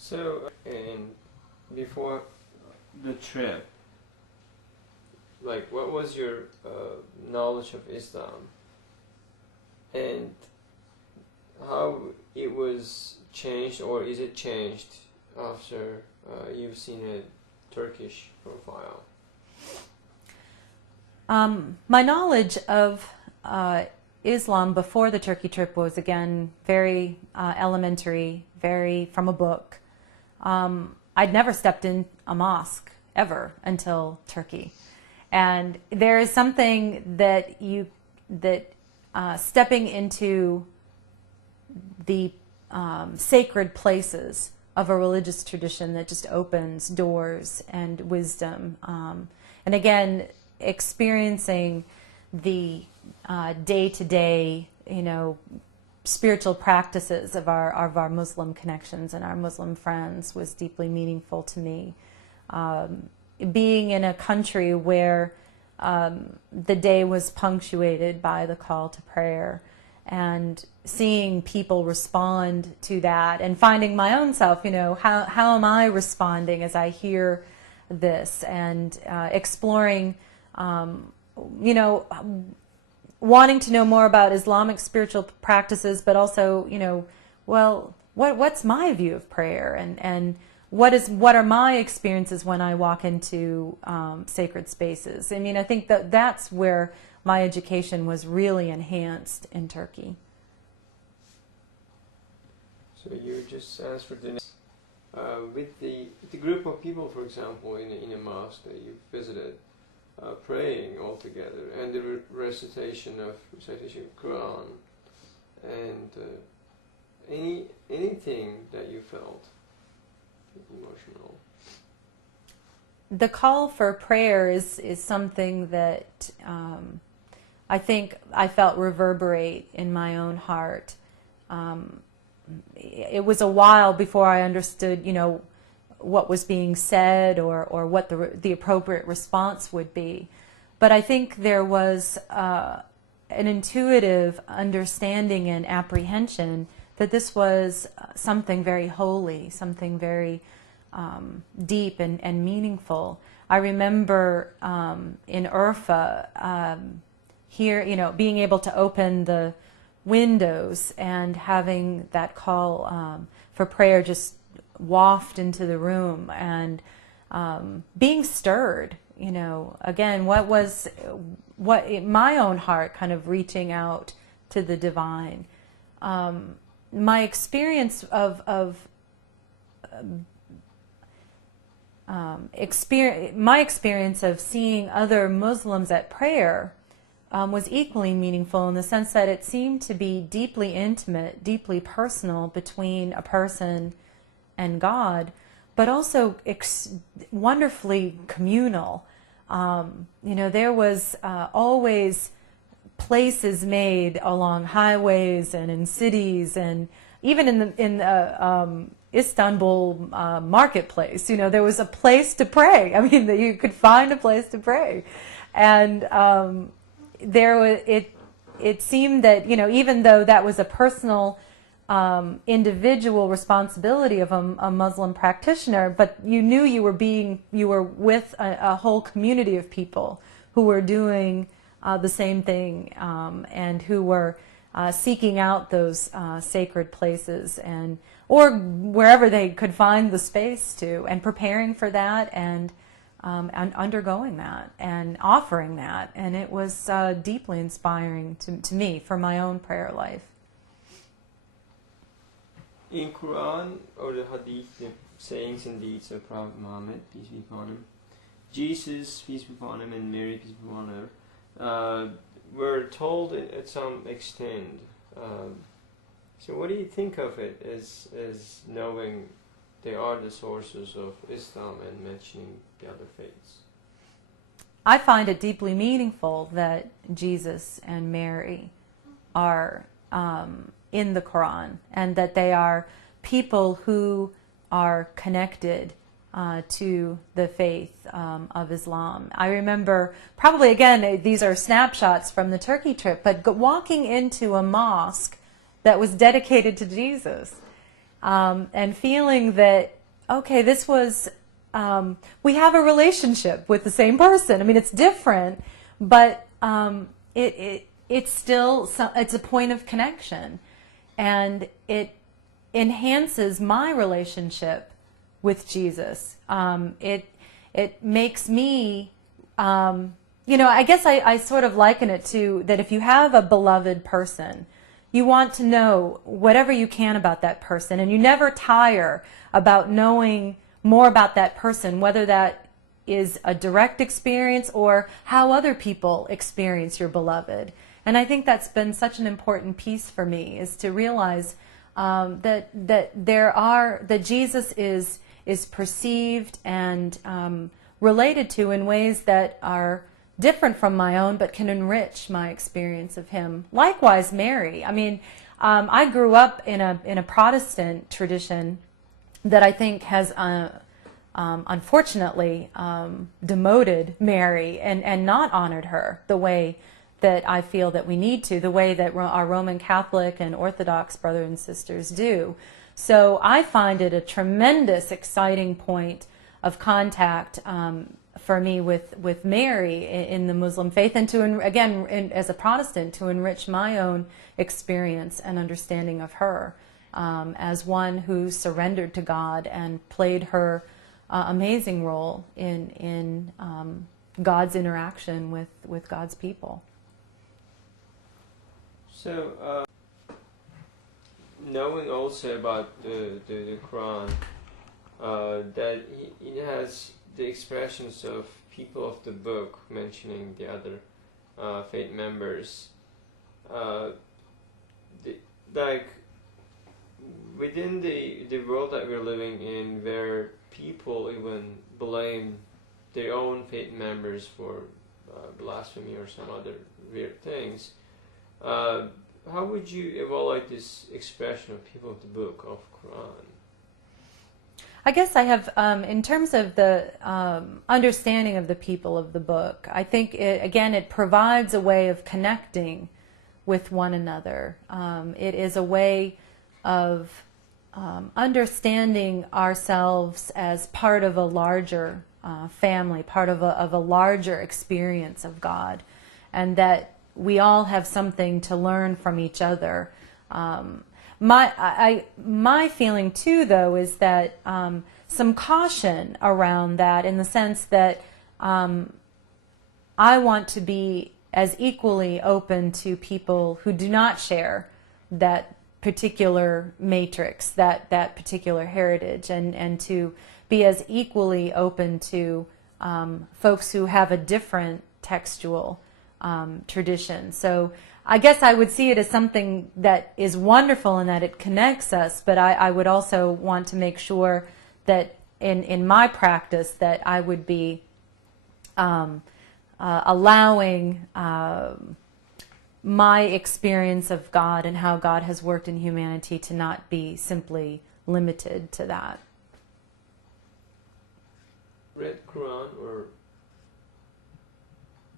So, and before the trip, like, what was your knowledge of Islam, and how it was changed, or is it changed after you've seen a Turkish profile? My knowledge of Islam before the Turkey trip was, again, very elementary, very from a book. I'd never stepped in a mosque ever until Turkey. And there is something that stepping into the sacred places of a religious tradition that just opens doors and wisdom. And again, experiencing the day-to-day, spiritual practices of our Muslim connections and our Muslim friends was deeply meaningful to me. Being in a country where the day was punctuated by the call to prayer, and seeing people respond to that, and finding my own self, how am I responding as I hear this, and exploring, wanting to know more about Islamic spiritual practices, but also, what's my view of prayer, and what are my experiences when I walk into sacred spaces? I mean, I think that's where my education was really enhanced in Turkey. So you just answered the next. With the group of people, for example, in a mosque that you visited, praying all together, and the recitation of Quran, and anything that you felt emotional. The call for prayer is something that I think I felt reverberate in my own heart. It was a while before I understood, what was being said or what the appropriate response would be. But I think there was an intuitive understanding and apprehension that this was something very holy, something very deep and meaningful. I remember in Urfa here, being able to open the windows and having that call for prayer just waft into the room, and being stirred, again, what my own heart kind of reaching out to the divine. My experience my experience of seeing other Muslims at prayer was equally meaningful, in the sense that it seemed to be deeply intimate, deeply personal between a person and God, but also wonderfully communal. There was always places made along highways and in cities, and even in the Istanbul marketplace, there was a place to pray. I mean, that you could find a place to pray, and it seemed that even though that was a personal individual responsibility of a Muslim practitioner, but you knew you were with a whole community of people who were doing the same thing, and who were seeking out those sacred places, or wherever they could find the space to, and preparing for that, and undergoing that and offering that. And it was deeply inspiring to me for my own prayer life. In Quran or the Hadith, the sayings and deeds of Prophet Muhammad, peace be upon him, Jesus, peace be upon him, and Mary, peace be upon her, were told at some extent. So what do you think of it as knowing they are the sources of Islam and mentioning the other faiths? I find it deeply meaningful that Jesus and Mary are in the Quran, and that they are people who are connected to the faith of Islam. I remember, probably again, these are snapshots from the Turkey trip, but walking into a mosque that was dedicated to Jesus, and feeling that, okay, this was, we have a relationship with the same person. I mean, it's different, but it's still, it's a point of connection, and it enhances my relationship with Jesus. It makes me, I guess I sort of liken it to that if you have a beloved person, you want to know whatever you can about that person, and you never tire about knowing more about that person, whether that is a direct experience or how other people experience your beloved. And I think that's been such an important piece for me, is to realize that Jesus is perceived and related to in ways that are different from my own, but can enrich my experience of him. Likewise, Mary. I mean, I grew up in a Protestant tradition that I think has unfortunately demoted Mary and not honored her the way that I feel that we need to, the way that our Roman Catholic and Orthodox brothers and sisters do. So I find it a tremendous, exciting point of contact for me with Mary in the Muslim faith, and to, again, as a Protestant, to enrich my own experience and understanding of her as one who surrendered to God and played her amazing role in God's interaction with God's people. So, knowing also about the Quran, that it has the expressions of people of the book mentioning the other faith members, like within the world that we're living in, where people even blame their own faith members for blasphemy or some other weird things, how would you evaluate this expression of people of the book of Quran? I guess I have, in terms of the understanding of the people of the book, I think, it provides a way of connecting with one another. It is a way of understanding ourselves as part of a larger family, part of a larger experience of God, and that we all have something to learn from each other. My feeling too, though, is that some caution around that, in the sense that I want to be as equally open to people who do not share that particular matrix, that particular heritage, and to be as equally open to folks who have a different textual tradition. So I guess I would see it as something that is wonderful in that it connects us, but I would also want to make sure that in my practice that I would be allowing my experience of God and how God has worked in humanity to not be simply limited to that. Read Quran, or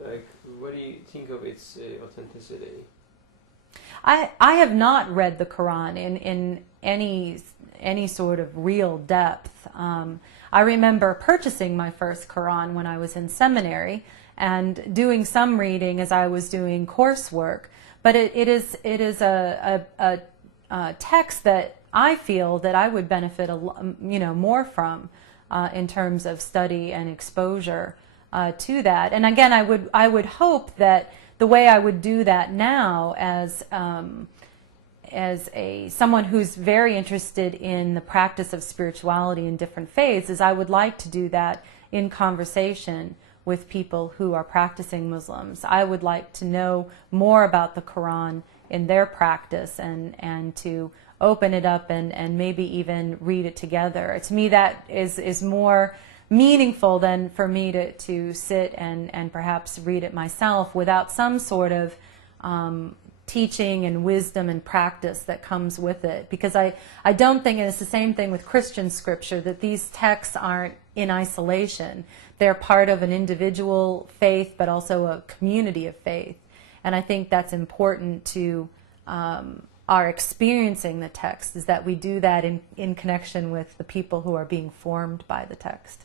like, what do you think of its authenticity? I have not read the Quran in any sort of real depth. I remember purchasing my first Quran when I was in seminary and doing some reading as I was doing coursework. But it is a text that I feel that I would benefit more from in terms of study and exposure to that. And again, I would hope that the way I would do that now, as someone who's very interested in the practice of spirituality in different faiths, is I would like to do that in conversation with people who are practicing Muslims. I would like to know more about the Quran in their practice, and to open it up and maybe even read it together. To me, that is more meaningful than for me to sit and perhaps read it myself without some sort of teaching and wisdom and practice that comes with it. Because I don't think, and it's the same thing with Christian scripture, that these texts aren't in isolation. They're part of an individual faith, but also a community of faith. And I think that's important to are experiencing the text is that we do that in connection with the people who are being formed by the text.